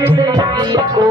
जिंदगी को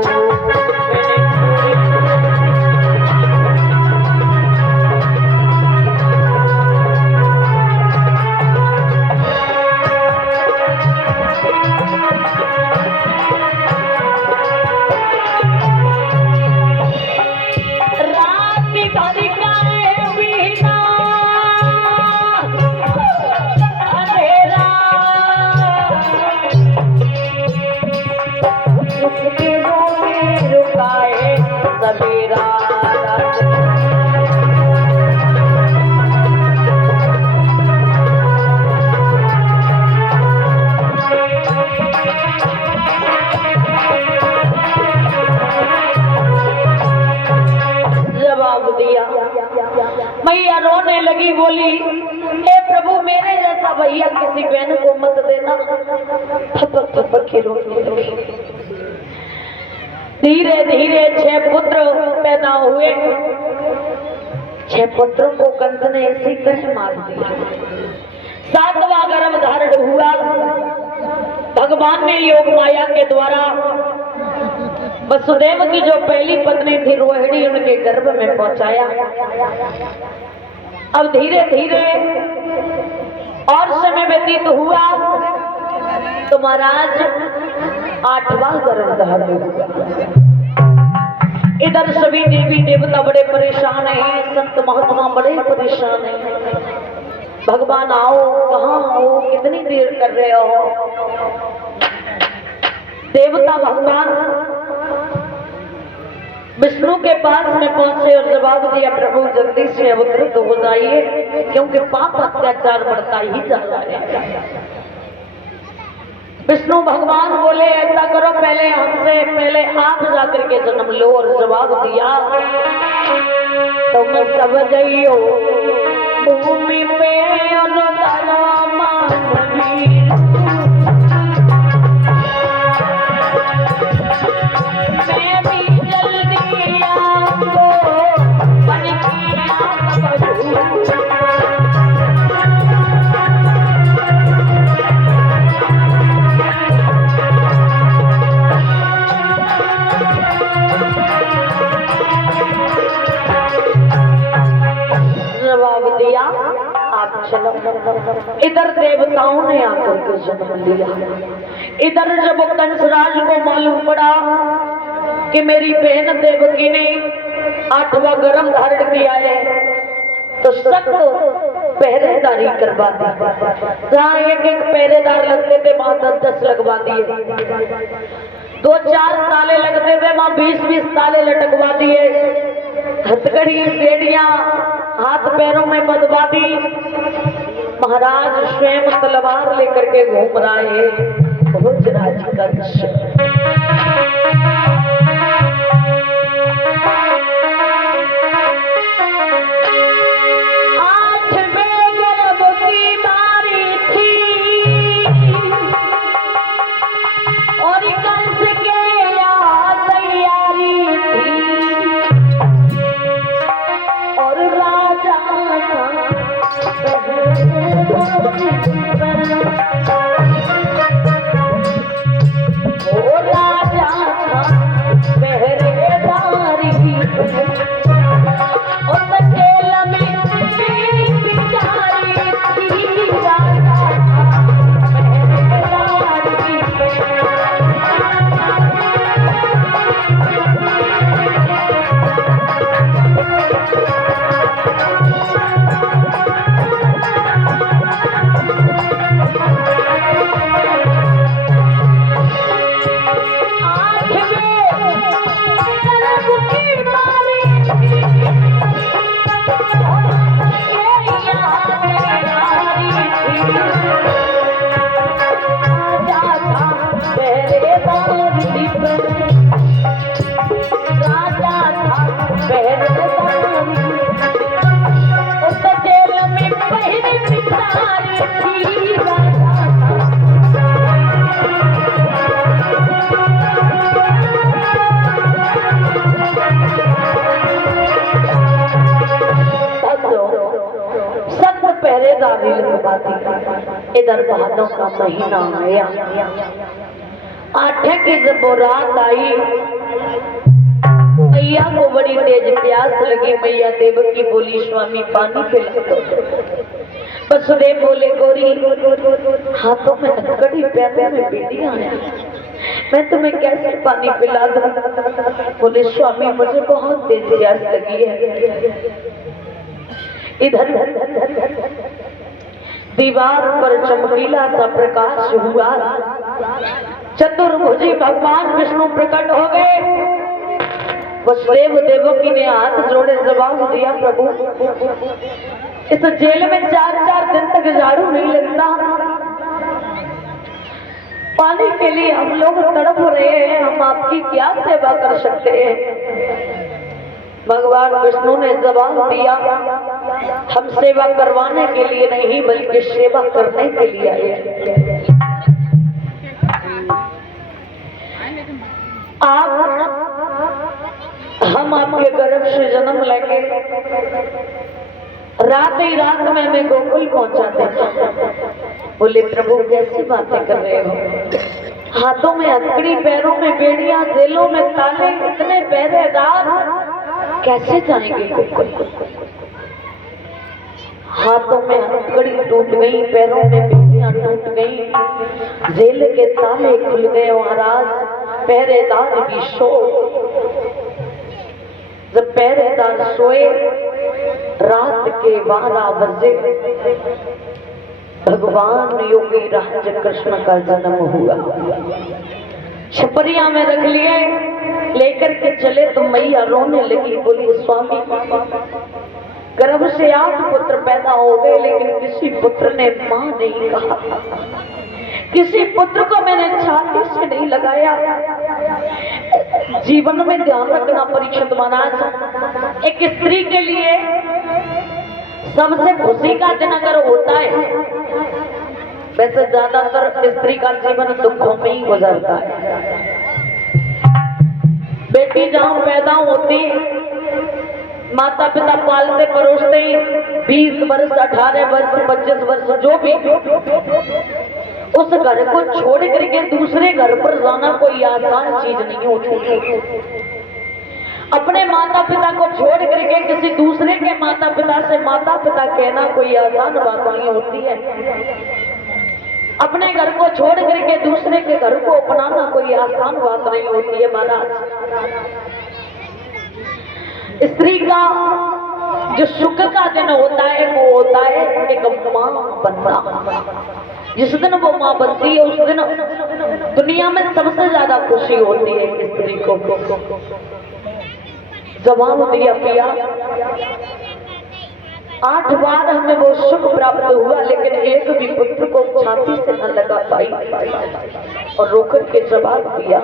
मैया रोने लगी, बोली हे प्रभु मेरे जैसा भैया किसी बहन को मत देना। धीरे धीरे 6 पुत्र पैदा हुए। 6 पुत्रों को कंस ने इसी तरह मार दिया। 7वां गर्भ धारण हुआ। भगवान ने योग माया के द्वारा वसुदेव की जो पहली पत्नी थी रोहिणी उनके गर्भ में पहुंचाया। अब धीरे धीरे और समय व्यतीत हुआ तो महाराज 8वां गर्भ धारण हुआ। इधर सभी देवी देवता बड़े परेशान हैं, संत महात्मा बड़े परेशान हैं। भगवान आओ, कहाँ हो, कितनी देर कर रहे हो। देवता भगवान विष्णु के पास में पहुंचे और जवाब दिया, प्रभु जल्दी से अवतरित हो जाइए क्योंकि पाप अत्याचार बढ़ता ही जा रहा है। विष्णु भगवान बोले ऐसा करो, पहले आप जाकर के जन्म लो। और जवाब दिया, तो मैं सब जइयो भूमि पे इधर देवताओं ने आकर के जन्म लिया। इधर जब कंसराज को मालूम पड़ा कि मेरी बहन देवकी ने 8वां गर्भ धारण किया है तो सख्त पहरेदारी करवा दी। जहाँ 1-1 पहरेदार लगते थे वहां 10-10 लगवा दिए। 2-4 ताले लगते थे वहां 20-20 ताले लटकवा दिए। हथकड़ी बेड़ियां हाथ पैरों में बंधवा दी। महाराज स्वयं तलवार लेकर के घूम रहा है। बहुत राज का दृश्य। इधर भादों का महीना आया। आठे की जब वो रात आई, मैया को बड़ी तेज प्यास लगी। मैया देवकी बोली स्वामी पानी पिला दो। वसुदेव बोले गोरी हाथों में हथकड़ी पैरों में बेटियां हैं, मैं तुम्हें कैसे पानी पिला दूं? बोले स्वामी मुझे बहुत तेज प्यास लगी है। इधर दीवार पर चमकीला सा प्रकाश हुआ, चतुर्भुजी भगवान विष्णु प्रकट हो गए। वसुदेव देवकी ने हाथ जोड़े जवाब दिया प्रभु इस जेल में 4-4 दिन तक झाड़ू नहीं लगता, पानी के लिए हम लोग तड़प रहे हैं, हम आपकी क्या सेवा कर सकते हैं? भगवान विष्णु ने जवाब दिया हम सेवा करवाने के लिए नहीं बल्कि सेवा करने के लिए आए हैं। हम आपके गर्भ से जन्म लेंगे, रात ही रात में हमें गोकुल पहुंचाते हैं। बोले प्रभु कैसी बातें कर रहे हो? हाथों में हथकड़ी पैरों में बेड़ियां जेलों में ताले, इतने पहरेदार, कैसे जाएंगे गोकुल? हाथों में हथकड़ी टूट गई, पैरों में बेड़ियां टूट गई, जेल के ताले खुल गए महाराज, पहरेदार भी सो। जब पहरेदार सोए रात के 12 बजे भगवान योगी राज कृष्ण का जन्म हुआ। छपरिया में रख लिए, लेकर के चले तो मैया रोने लगी। बोली स्वामी गर्भ से 8 पुत्र पैदा हो गए, लेकिन किसी पुत्र ने मां नहीं कहा, किसी पुत्र को मैंने छाती से नहीं लगाया। जीवन में ध्यान रखना परीक्षित महाराज, एक स्त्री के लिए सबसे खुशी का दिन अगर होता है, वैसे ज्यादातर स्त्री का जीवन दुखों में ही गुजरता है। बेटी जहां पैदा होती, माता पिता पालते परोसते ही 20 वर्ष 18 वर्ष 25 वर्ष जो भी, उस घर को छोड़ करके दूसरे घर पर जाना कोई आसान चीज नहीं होती। अपने माता पिता को छोड़ करके किसी दूसरे के माता पिता से माता पिता कहना कोई आसान बात नहीं होती है। अपने घर को छोड़ करके दूसरे के घर को अपनाना कोई आसान बात नहीं होती है महाराज। स्त्री का जो सुख का दिन होता है वो होता है एक मां बनना। जिस दिन वो मां बनती है उस दिन दुनिया में सबसे ज्यादा खुशी होती है स्त्री को। जवाब दिया पिया 8 बार हमें वो सुख प्राप्त हुआ, लेकिन एक भी पुत्र को छाती से न लगा पाई। और रोकर के जवाब दिया